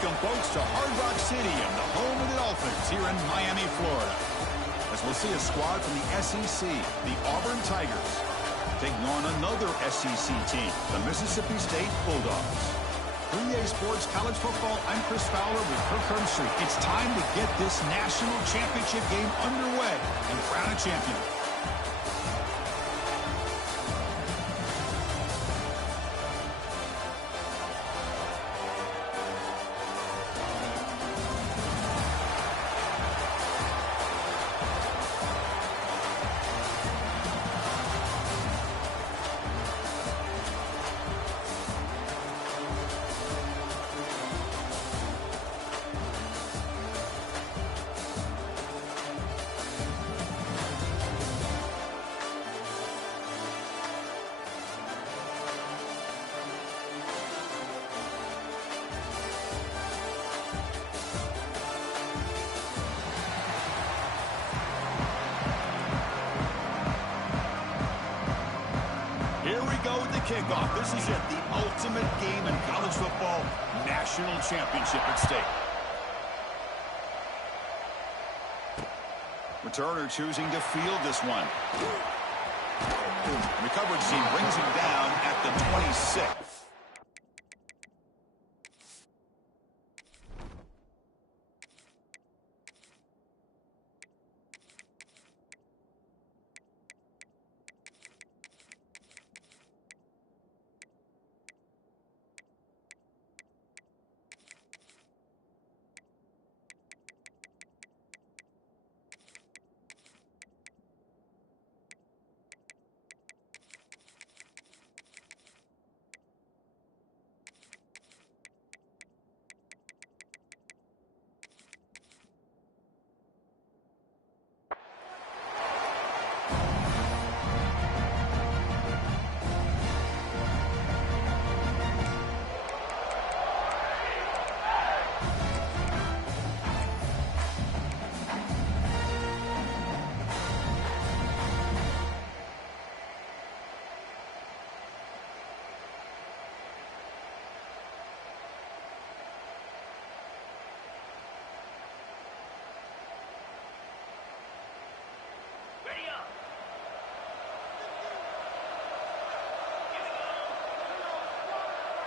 Welcome, folks, to Hard Rock Stadium, the home of the Dolphins here in Miami, Florida. As we'll see a squad from the SEC, the Auburn Tigers, taking on another SEC team, the Mississippi State Bulldogs. 3A Sports College Football, I'm Chris Fowler with Kirk Herbstreit. It's time to get this national championship game underway and crown a champion. Kickoff. This is it, the ultimate game in college football, national championship at stake. Returner choosing to field this one. The coverage team brings him down at the 26.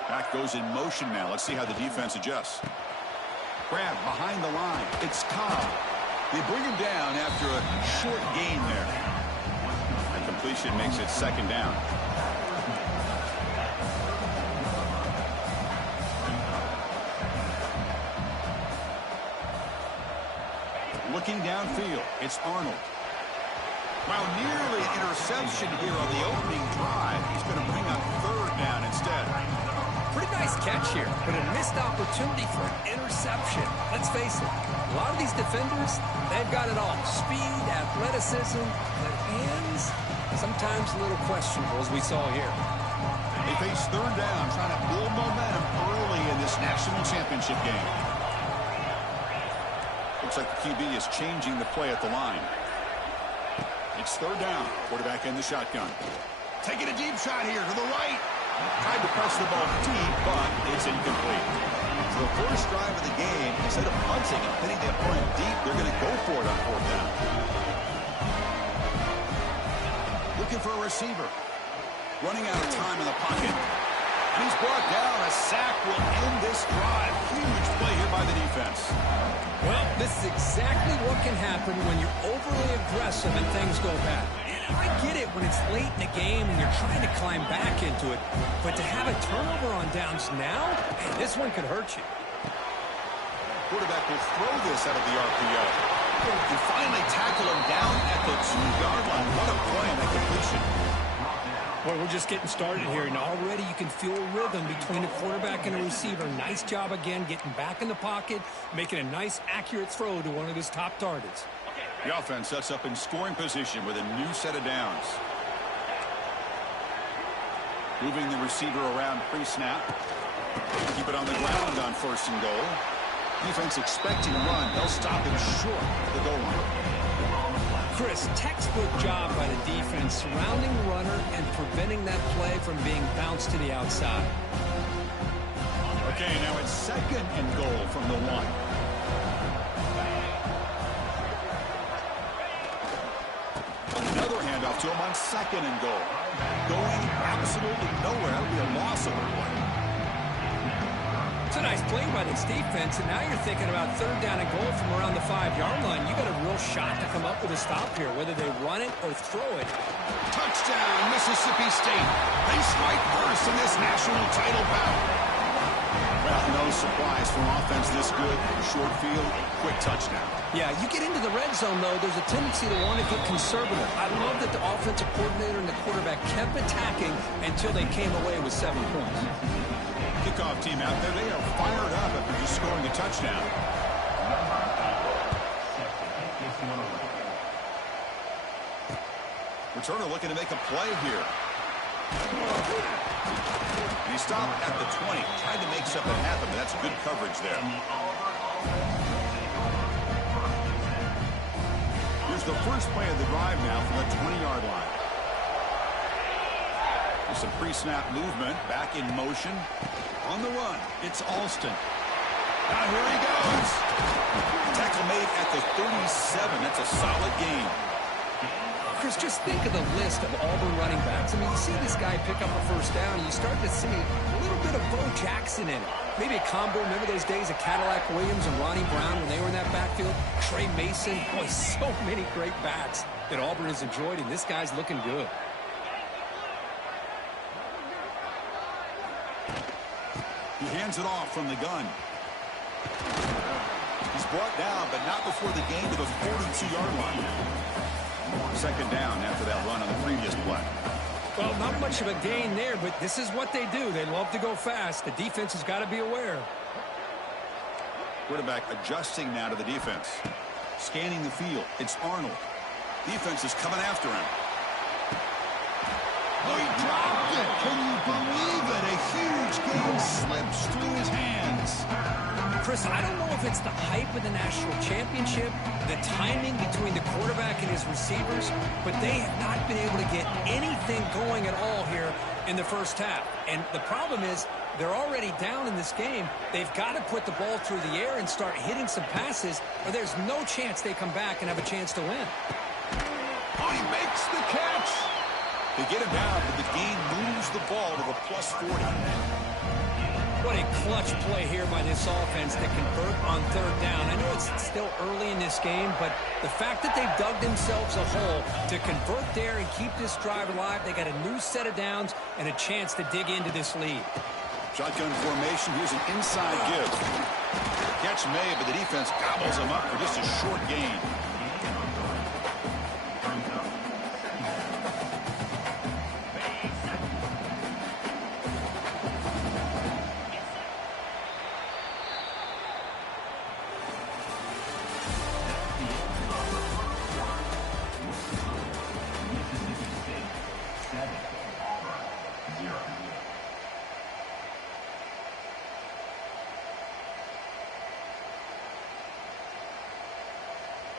Back goes in motion now. Let's see how the defense adjusts. Grab behind the line. It's Cobb. They bring him down after a short gain there. And completion makes it second down. Looking downfield, it's Arnold. Wow, nearly an interception here on the opening drive. He's going to bring up third down instead. Pretty nice catch here, but a missed opportunity for an interception. Let's face it, a lot of these defenders, they've got it all. Speed, athleticism, but hands, sometimes a little questionable, as we saw here. They face third down, trying to build momentum early in this national championship game. Looks like the QB is changing the play at the line. It's third down. Quarterback in the shotgun. Taking a deep shot here to the right. Tried to press the ball deep, but it's incomplete. So the first drive of the game, instead of punting and hitting the opponent deep, they're going to go for it on fourth down. Looking for a receiver. Running out of time in the pocket. And he's brought down. A sack will end this drive. Huge play here by the defense. Well, this is exactly what can happen when you're overly aggressive and things go bad. I get it when it's late in the game and you're trying to climb back into it, but to have a turnover on downs now, this one could hurt you. Quarterback will throw this out of the RPO. You finally tackle him down at the 2-yard line. What a play on that completion. Boy, we're just getting started here, and already you can feel a rhythm between a quarterback and a receiver. Nice job again getting back in the pocket, making a nice, accurate throw to one of his top targets. The offense sets up in scoring position with a new set of downs. Moving the receiver around pre-snap. Keep it on the ground on first and goal. Defense expecting run. They'll stop him short of the goal line. Chris, textbook job by the defense surrounding the runner and preventing that play from being bounced to the outside. Okay, now it's 2nd and goal from the 1. Another handoff to him on 2nd and goal. Going absolutely nowhere. That'll be a loss of a play. It's a nice play by this defense, and now you're thinking about 3rd down and goal from around the 5-yard line. You got a real shot to come up with a stop here, whether they run it or throw it. Touchdown, Mississippi State. They strike first in this national title bout. Well, no surprise for offense this good. Short field, quick touchdown. Yeah, you get into the red zone, though, there's a tendency to want to get conservative. I love that the offensive coordinator and the quarterback kept attacking until they came away with 7 points. Kickoff team out there, they are fired up after just scoring a touchdown. Returner looking to make a play here. He stopped at the 20, tried to make something happen, but that's good coverage there. Here's the first play of the drive now from the 20-yard line. There's some pre-snap movement, back in motion. On the run, it's Alston. Now here he goes. Tackle made at the 37. That's a solid gain. Chris, just think of the list of Auburn running backs. I mean, you see this guy pick up a 1st down, and you start to see a little bit of Bo Jackson in it. Maybe a combo. Remember those days of Cadillac Williams and Ronnie Brown when they were in that backfield? Trey Mason. Boy, so many great backs that Auburn has enjoyed, and this guy's looking good. He hands it off from the gun. He's brought down, but not before the gain to the 42-yard line. 2nd down after that run on the previous play. Well, not much of a gain there, but this is what they do. They love to go fast. The defense has got to be aware. Quarterback adjusting now to the defense. Scanning the field. It's Arnold. Defense is coming after him. Oh, he dropped it. Can you believe it? A huge gain slips through his hands. Chris, I don't know if it's the hype of the national championship, the timing between the quarterback and his receivers, but they have not been able to get anything going at all here in the 1st half. And the problem is they're already down in this game. They've got to put the ball through the air and start hitting some passes, or there's no chance they come back and have a chance to win. Oh, he makes the catch. They get him down, but the gain moves the ball to the +40. What a clutch play here by this offense to convert on 3rd down. I know it's still early in this game, but the fact that they've dug themselves a hole to convert there and keep this drive alive, they got a new set of downs and a chance to dig into this lead. Shotgun formation. Here's an inside give. Catch made, but the defense gobbles him up for just a short gain.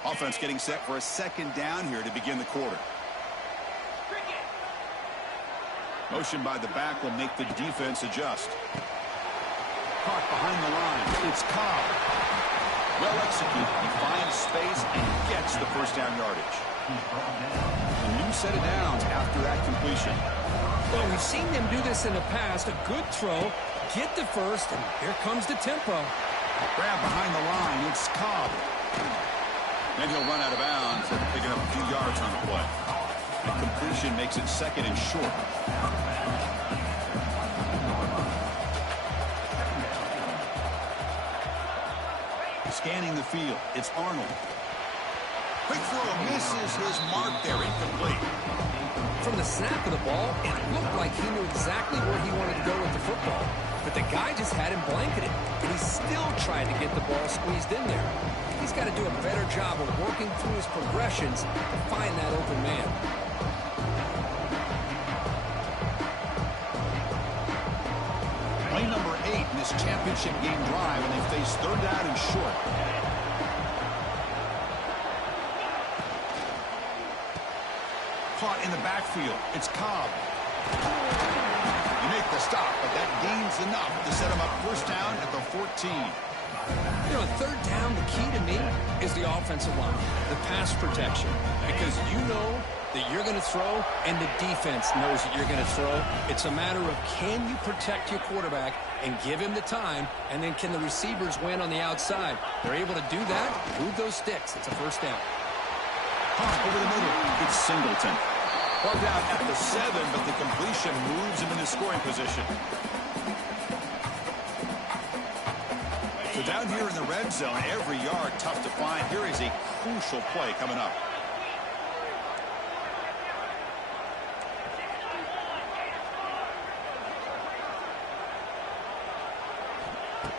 Offense getting set for a 2nd down here to begin the quarter. Motion by the back will make the defense adjust. Caught behind the line. It's Cobb. Well executed. He finds space and gets the 1st down yardage. A new set of downs after that completion. Well, we've seen them do this in the past. A good throw, get the 1st, and here comes the tempo. Grab behind the line. It's Cobb. Then he'll run out of bounds after picking up a few yards on the play. The completion makes it 2nd and short. Scanning the field. It's Arnold. Quick throw misses his mark there. Incomplete. From the snap of the ball, it looked like he knew exactly where he wanted to go with the football. But the guy just had him blanketed, and he still tried to get the ball squeezed in there. He's got to do a better job of working through his progressions to find that open man. Play number 8 in this championship game drive, and they face 3rd down and short. Caught in the backfield. It's Cobb. He makes make the stop, but that gains enough to set him up first down at the 14. You know, third down, the key to me is the offensive line, the pass protection, because you know that you're going to throw and the defense knows that you're going to throw. It's a matter of can you protect your quarterback and give him the time, and then can the receivers win on the outside? They're able to do that, move those sticks. It's a first down. Over the middle, it's Singleton. Brought down at the 7, but the completion moves him into scoring position. So down here in the red zone, every yard tough to find. Here is a crucial play coming up.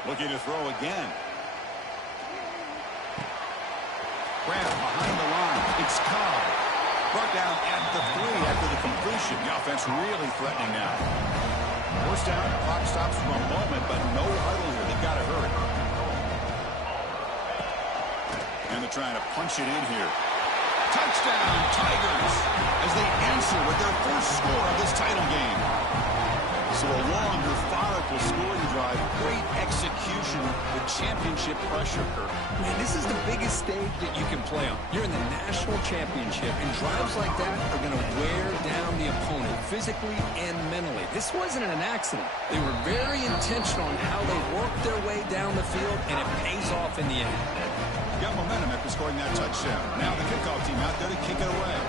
Looking to throw again. Grant behind the line. It's Cobb. Brought down at the 3 after the completion. The offense really threatening now. First down, clock stops for a moment, but no huddle here. They've got to hurry. And they're trying to punch it in here. Touchdown, Tigers, as they answer with their first score of this title game. So a long, methodical scoring drive. Great execution with championship pressure, Kirk. Man, this is the biggest stage that you can play on. You're in the national championship, and drives like that are going to wear down the opponent physically and mentally. This wasn't an accident. They were very intentional on how they worked their way down the field, and it pays off in the end. Got momentum after scoring that touchdown. Now the kickoff team out there to kick it away.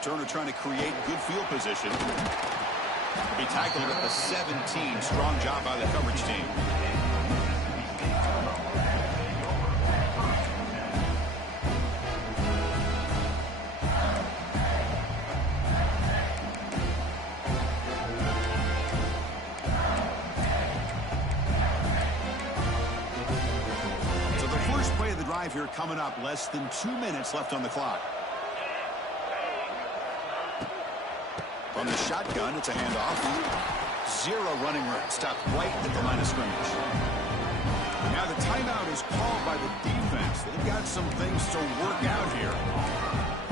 Turner trying to create good field position. Be tackled at the 17. Strong job by the coverage team. So the first play of the drive here coming up. Less than 2 minutes left on the clock. From the shotgun, it's a handoff. 0 running room. Stopped right at the line of scrimmage. Now the timeout is called by the defense. They've got some things to work out here.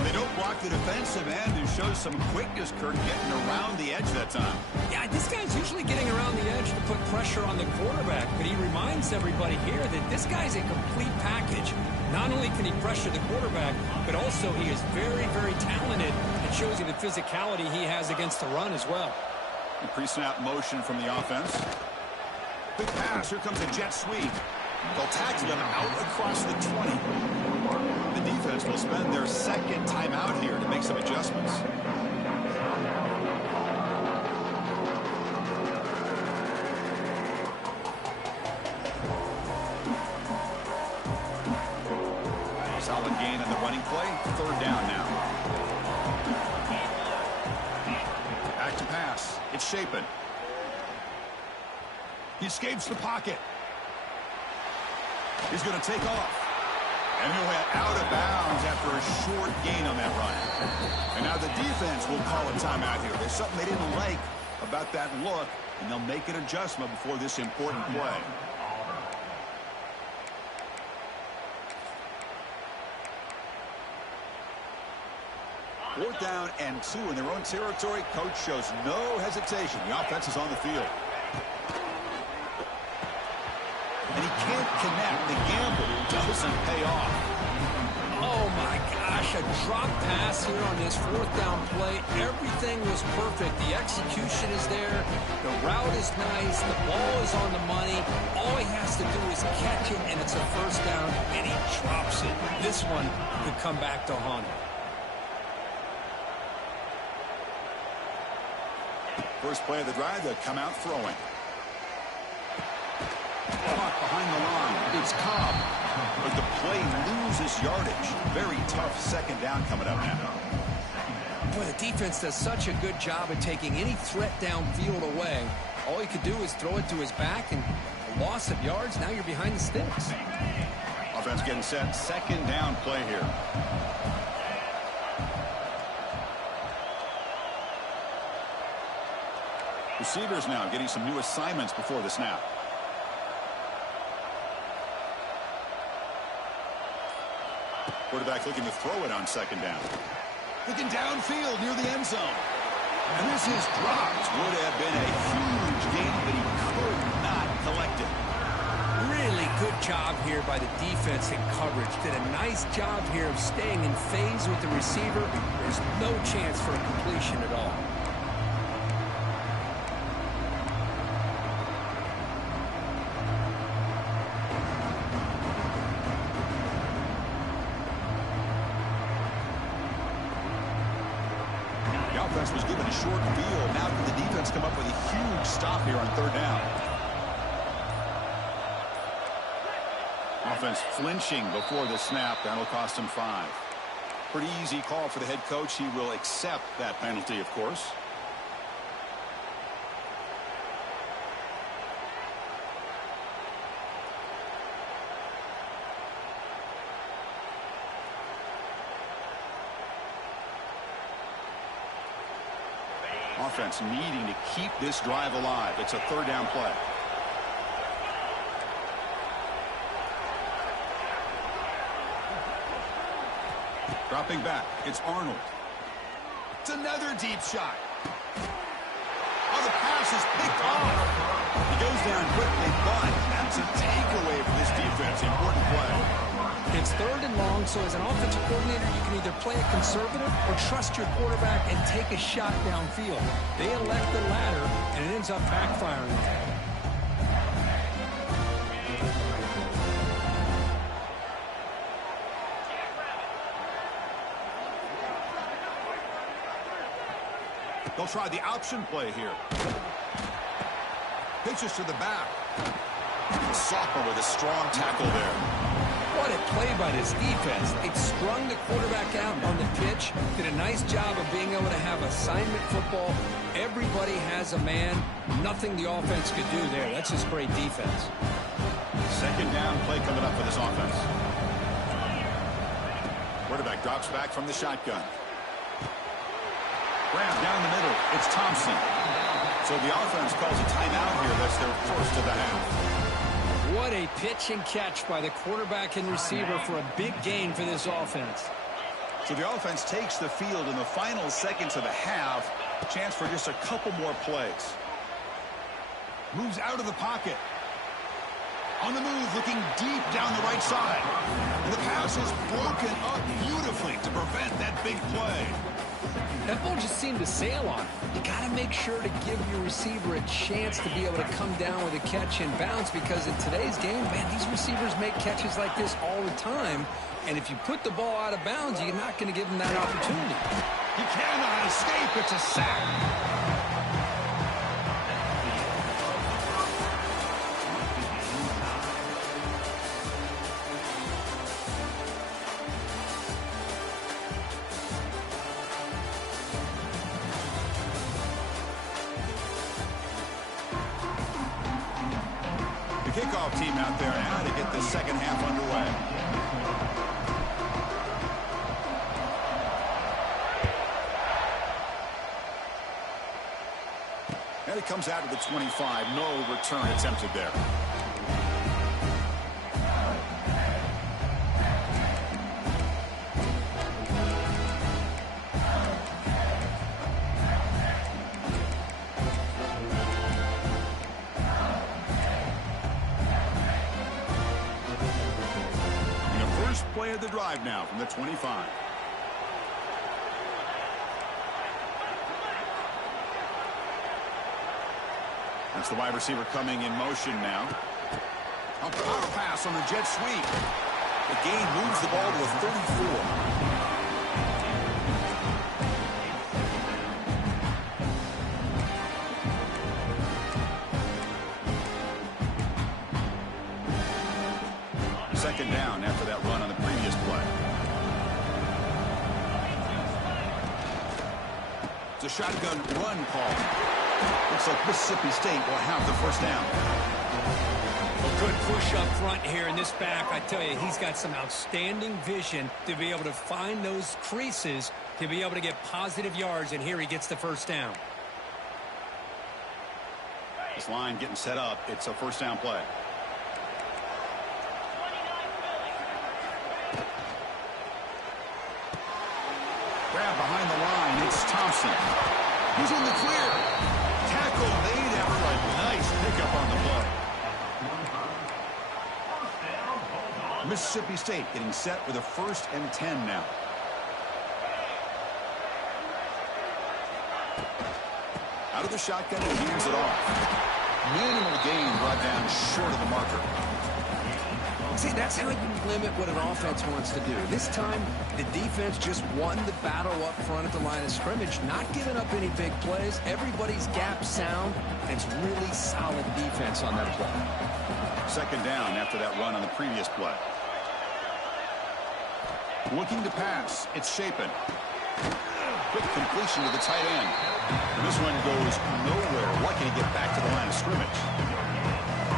They don't block the defensive end and show some quickness, Kirk, getting around the edge that time. Yeah, this guy's usually getting around the edge to put pressure on the quarterback, but he reminds everybody here that this guy's a complete package. Not only can he pressure the quarterback, but also he is very, very talented. It shows you the physicality he has against the run as well. Pre-snap motion from the offense. Quick pass. Here comes a jet sweep. They'll tackle him out across the 20. The defense will spend their second timeout here to make some adjustments. Solid gain on the running play. Third down now. Back to pass. It's Shapen. He escapes the pocket. He's going to take off. And he went out of bounds after a short gain on that run. And now the defense will call a timeout here. There's something they didn't like about that look, and they'll make an adjustment before this important play. Fourth down and 2 in their own territory. Coach shows no hesitation. The offense is on the field. And he can't connect. The gamble doesn't pay off. Oh, my gosh. A drop pass here on this fourth down play. Everything was perfect. The execution is there. The route is nice. The ball is on the money. All he has to do is catch it, and it's a first down, and he drops it. This one could come back to haunt him. First play of the drive, they'll come out throwing. Caught behind the line. It's Cobb. But the play loses yardage. Very tough second down coming up now. Boy, the defense does such a good job of taking any threat downfield away. All he could do is throw it to his back, and a loss of yards, now you're behind the sticks. Offense getting set. Second down play here. Receivers now getting some new assignments before the snap. Quarterback looking to throw it on second down. Looking downfield near the end zone. And this is dropped. Would have been a huge gain, but he could not collect it. Really good job here by the defense in coverage. Did a nice job here of staying in phase with the receiver. There's no chance for a completion at all. The offense was given a short field. Now can the defense come up with a huge stop here on third down? Offense flinching before the snap. That'll cost him 5. Pretty easy call for the head coach. He will accept that penalty, of course. Offense needing to keep this drive alive. It's a third down play. Dropping back, it's Arnold. It's another deep shot. Oh, the pass is picked off. He goes down quickly, but that's a takeaway for this defense. Important play. It's third and long, so as an offensive coordinator, you can either play it conservative or trust your quarterback and take a shot downfield. They elect the latter, and it ends up backfiring on them. They'll try the option play here. Pitches to the back. Sophomore with a strong tackle there. What a play by this defense. It sprung the quarterback out on the pitch. Did a nice job of being able to have assignment football. Everybody has a man. Nothing the offense could do there. That's just great defense. Second down play coming up for this offense. Quarterback drops back from the shotgun. Grab down the middle. It's Thompson. So the offense calls a timeout here. That's their first of the half. What a pitch and catch by the quarterback and receiver for a big gain for this offense. So the offense takes the field in the final seconds of the half. Chance for just a couple more plays. Moves out of the pocket. On the move, looking deep down the right side. And the pass is broken up beautifully to prevent that big play. That ball just seemed to sail on. You got to make sure to give your receiver a chance to be able to come down with a catch and bounce, because in today's game, man, these receivers make catches like this all the time. And if you put the ball out of bounds, you're not going to give them that opportunity. He cannot escape. It's a sack. Kickoff team out there now to get the second half underway. And it comes out to the 25. No return attempted there. Play of the drive now from the 25. That's the wide receiver coming in motion now. A power pass on the jet sweep. The gain moves the ball to the 34. Second down after that run on the previous play. It's a shotgun run call. Looks like Mississippi State will have the first down. A good push up front here in this back. I tell you, he's got some outstanding vision to be able to find those creases, to be able to get positive yards, and here he gets the first down. This line getting set up. It's a first down play. Grab behind the line. It's Thompson. He's in the clear. Tackle made after a nice pickup on the play. Mississippi State getting set with a 1st and 10 now. Out of the shotgun and hands it off. Minimal gain brought down short of the marker. See, that's how you limit what an offense wants to do. This time, the defense just won the battle up front at the line of scrimmage, not giving up any big plays. Everybody's gap sound, and it's really solid defense on that play. 2nd down after that run on the previous play. Looking to pass. It's Shapen. Quick completion to the tight end. This one goes nowhere. Lucky to get back to the line of scrimmage.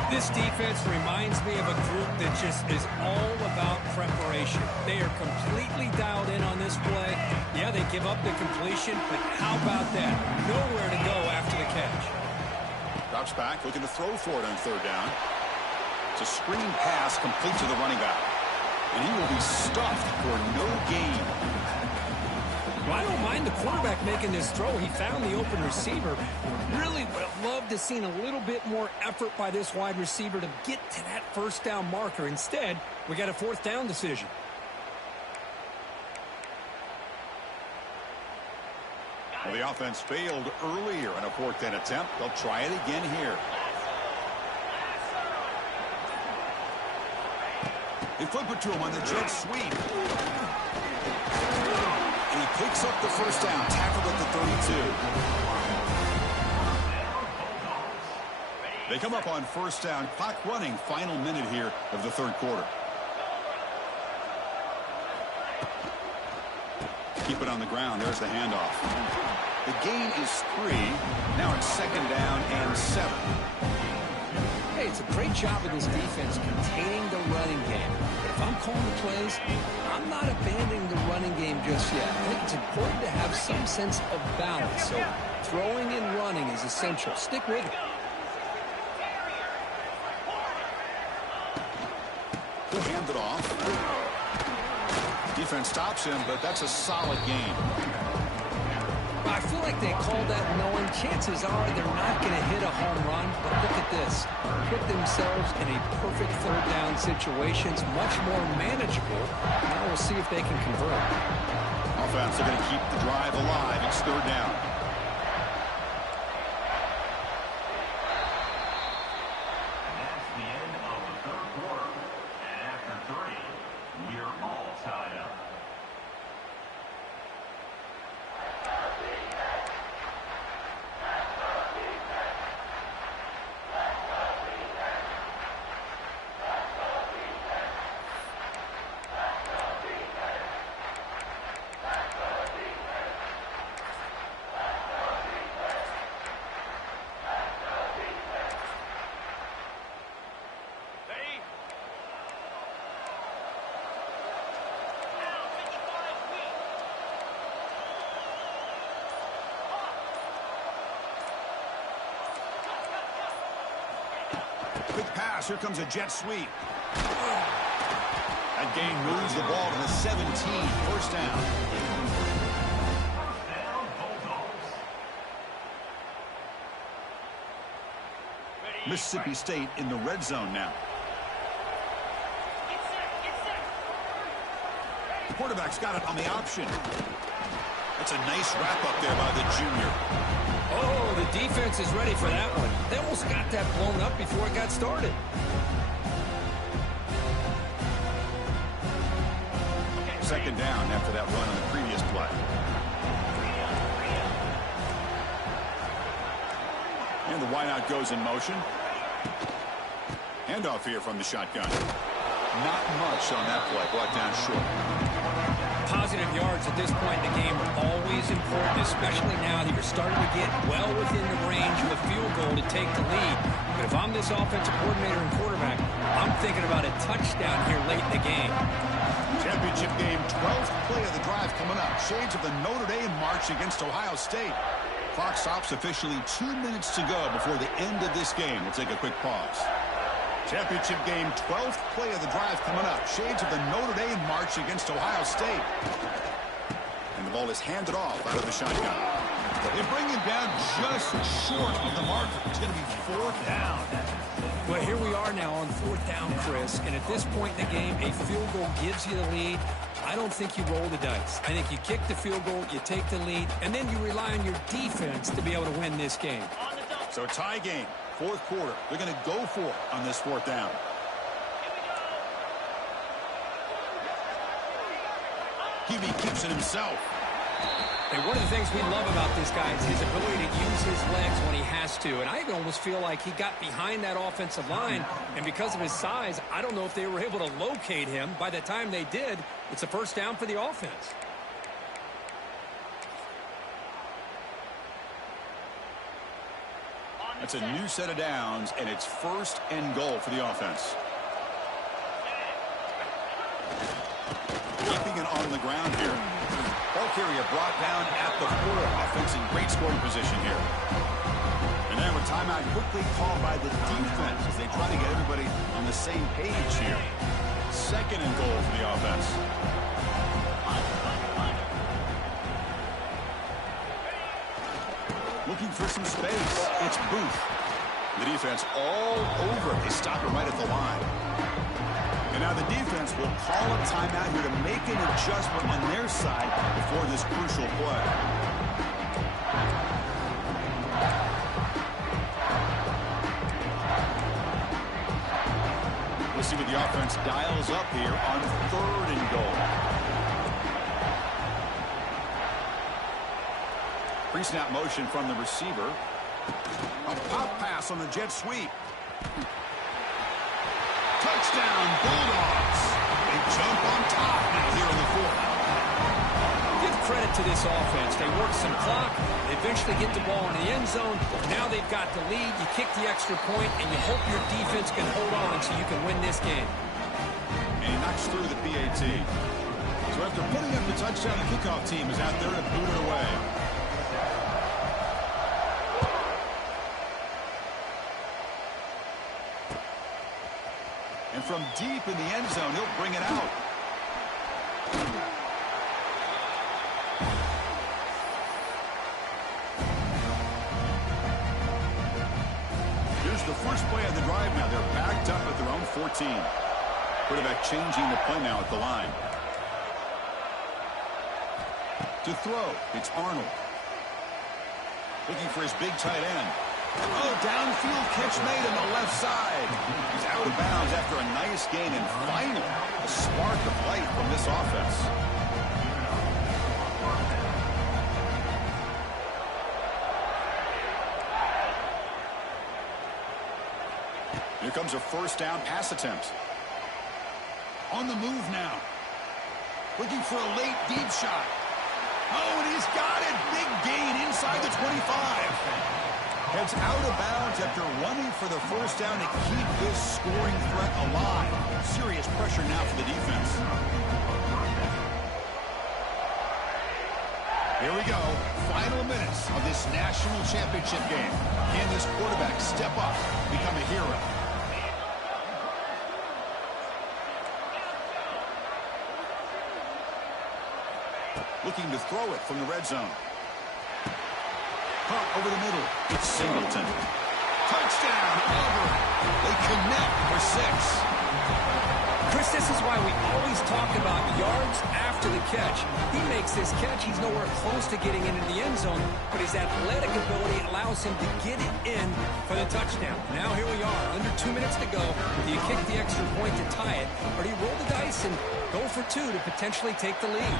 This defense reminds me of a group that just is all about preparation. They are completely dialed in on this play. Yeah, they give up the completion, but how about that? Nowhere to go after the catch. Drops back, looking to throw for it on 3rd down. It's a screen pass complete to the running back. And he will be stuffed for no gain. Well, I don't mind the quarterback making this throw. He found the open receiver. Really would have loved to have seen a little bit more effort by this wide receiver to get to that 1st down marker. Instead, we got a 4th down decision. Well, the offense failed earlier in a 4th down attempt. They'll try it again here. They flip it to him on the jet sweep. And he picks up the 1st down, tackled at the 32. They come up on 1st down, clock running, final minute here of the 3rd quarter. Keep it on the ground. There's the handoff. The gain is 3. Now it's 2nd down and 7. Hey, it's a great job of this defense containing the running game. But if I'm calling the plays, I'm not abandoning the running game just yet. I think it's important to have some sense of balance. So throwing and running is essential. Stick with it. He'll hand it off. Defense stops him, but that's a solid gain. I feel like they called that knowing chances are they're not going to hit a home run. But look at this. Put themselves in a perfect 3rd down situation. It's much more manageable. Now we'll see if they can convert. Offense are going to keep the drive alive. It's 3rd down. That's the end of the 3rd quarter. And after 30, we're all tied up. Quick pass. Here comes a jet sweep. That gain moves the ball to the 17. 1st down. Mississippi State in the red zone now. The quarterback's got it on the option. That's a nice wrap-up there by the junior. Oh, the defense is ready for that one. They almost got that blown up before it got started. Second down after that run on the previous play. And the wideout goes in motion. Handoff here from the shotgun. Not much on that play. Brought down short. Positive yards at this point in the game are always important, especially now that you're starting to get well within the range of a field goal to take the lead. But if I'm this offensive coordinator and quarterback, I'm thinking about a touchdown here late in the game. Championship game, 12th play of the drive coming up. Shades of the Notre Dame march against Ohio State. Clock stops officially 2 minutes to go before the end of this game. We'll take a quick pause. Championship game, 12th play of the drive coming up. Shades of the Notre Dame march against Ohio State. And The ball is handed off out of the shotgun. They bring him down just short of the marker. It's going to be 4th down. Well, here we are now on 4th down, Chris. And at this point in the game, a field goal gives you the lead. I don't think you roll the dice. I think you kick the field goal, you take the lead, and then you rely on your defense to be able to win this game. So a tie game, 4th quarter. They're going to go for it on this 4th down. QB keeps it himself. And one of the things we love about this guy is his ability to use his legs when he has to. And I almost feel like he got behind that offensive line, and because of his size, I don't know if they were able to locate him. By the time they did, it's a 1st down for the offense. That's a new set of downs, and it's 1st and goal for the offense. Keeping it on the ground here. Ball carrier brought down at the 4. Offense in great scoring position here. And then a timeout quickly called by the defense as they try to get everybody on the same page here. 2nd and goal for the offense. Looking for some space. It's Booth. The defense all over it. They stop it right at the line. And now the defense will call a timeout here to make an adjustment on their side before this crucial play. We'll see what the offense dials up here on 3rd and goal. Pre-snap motion from the receiver. A pop pass on the jet sweep. Touchdown, Bulldogs. They jump on top now here in the 4th. Give credit to this offense. They work some clock. They eventually get the ball in the end zone. Now they've got the lead. You kick the extra point, and you hope your defense can hold on so you can win this game. And he knocks through the PAT. So after putting up the touchdown, the kickoff team is out there to boot it away. And from deep in the end zone, he'll bring it out. Here's the first play of the drive now. They're backed up at their own 14. Quarterback changing the play now at the line. To throw, it's Arnold. Looking for his big tight end. Oh, downfield catch made on the left side. He's out of bounds after a nice gain, and finally, a spark of light from this offense. Here comes a 1st down pass attempt. On the move now. Looking for a late deep shot. Oh, and he's got it. Big gain inside the 25. Heads out of bounds after running for the 1st down to keep this scoring threat alive. Serious pressure now for the defense. Here we go. Final minutes of this national championship game. Can this quarterback step up, become a hero? Looking to throw it from the red zone. Hunt over the middle. It's Singleton. Touchdown, Auburn. They connect for 6. Chris, this is why we always talk about yards after the catch. He makes this catch. He's nowhere close to getting into the end zone, but his athletic ability allows him to get it in for the touchdown. Now here we are, under 2 minutes to go. Do you kick the extra point to tie it, or do you roll the dice and go for 2 to potentially take the lead?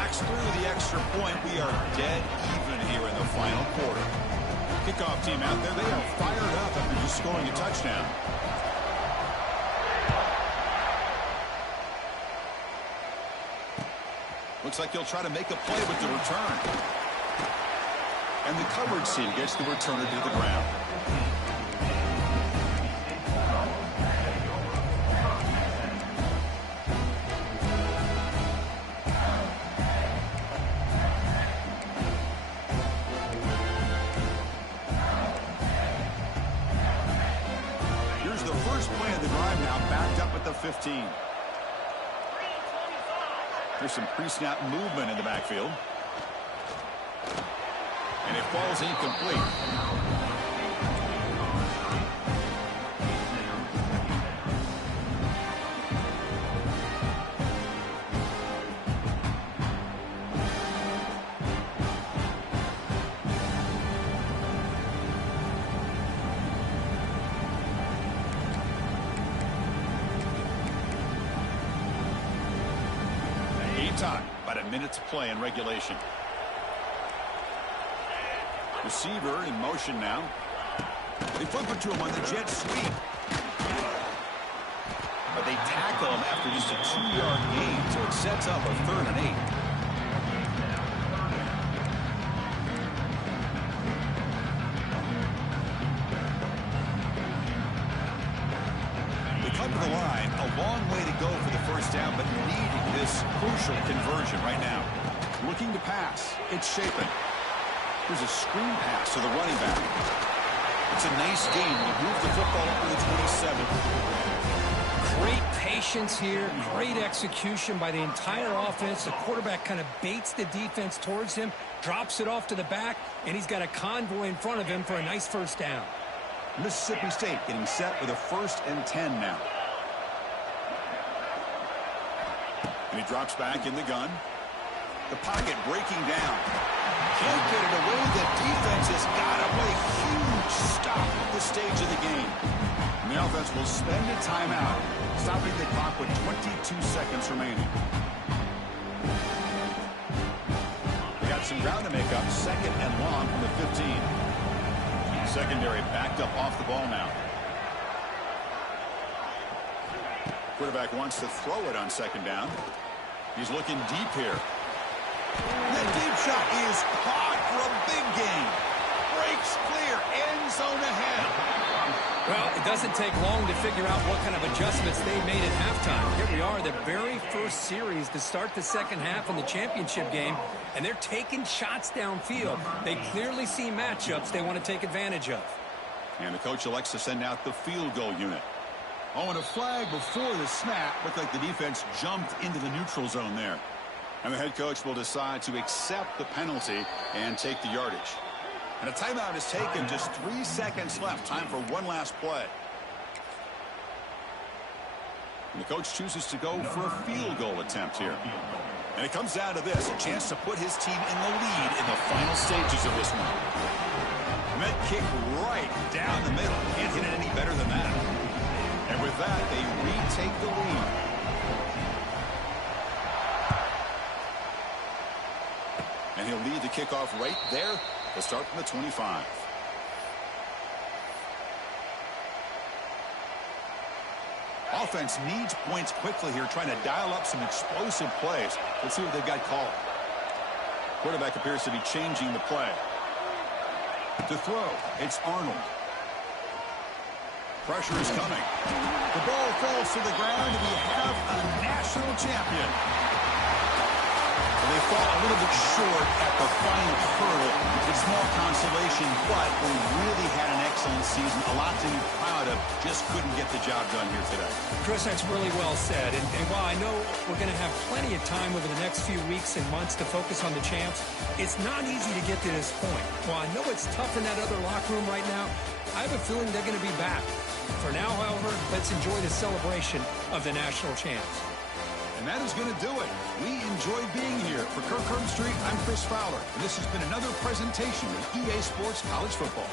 Knocks through the extra point. We are dead even here in the final quarter. Kickoff team out there. They are fired up after just scoring a touchdown. Looks like he'll try to make a play with the return. And the coverage team gets the returner to the ground. Here's the first play of the drive now, backed up at the 15. There's some pre-snap movement in the backfield. And it falls incomplete. Time, about a minute to play in regulation. Receiver in motion now. They flip it to him on the jet sweep. But they tackle him after just a 2-yard gain, so it sets up a 3rd and 8. They come to the line, a long way to go for the first down, but need this crucial conversion right now. Looking to pass. It's Shapen. Here's a screen pass to the running back. It's a nice game. We move the football up to the 27. Great patience here. Great execution by the entire offense. The quarterback kind of baits the defense towards him, drops it off to the back, and he's got a convoy in front of him for a nice first down. Mississippi State getting set with a 1st and 10 now. And he drops back in the gun. The pocket breaking down. Can't get it away. The defense has got to play a huge stop at this stage of the game. And the offense will spend a timeout, stopping the clock with 22 seconds remaining. They got some ground to make up. 2nd and long from the 15. Secondary backed up off the ball now. Quarterback wants to throw it on 2nd down. He's looking deep here. That deep shot is caught for a big gain. Breaks clear. End zone ahead. Well, it doesn't take long to figure out what kind of adjustments they made at halftime. Here we are, the very first series to start the second half in the championship game, and they're taking shots downfield. They clearly see matchups they want to take advantage of. And the coach elects to send out the field goal unit. Oh, and a flag before the snap. Looked like the defense jumped into the neutral zone there. And the head coach will decide to accept the penalty and take the yardage. And a timeout is taken. Just 3 seconds left. Time for one last play. And the coach chooses to go for a field goal attempt here. And it comes down to this. A chance to put his team in the lead in the final stages of this one. And that kick right down the middle. Can't hit it any better than that. And with that, they retake the lead. And he'll lead the kickoff right there. They'll start from the 25. Offense needs points quickly here, trying to dial up some explosive plays. Let's see what they've got called. Quarterback appears to be changing the play. To throw, it's Arnold. Pressure is coming. The ball falls to the ground, and we have a national champion. They fall a little bit short at the final hurdle. It's small consolation, but they really had an excellent season. A lot to be proud of. Just couldn't get the job done here today. Chris, that's really well said. And while I know we're going to have plenty of time over the next few weeks and months to focus on the champs, it's not easy to get to this point. While I know it's tough in that other locker room right now, I have a feeling they're going to be back. For now, however, let's enjoy the celebration of the national champs. And that is going to do it. We enjoyed being here. For Kirk Herbstreit, I'm Chris Fowler. And this has been another presentation of EA Sports College Football.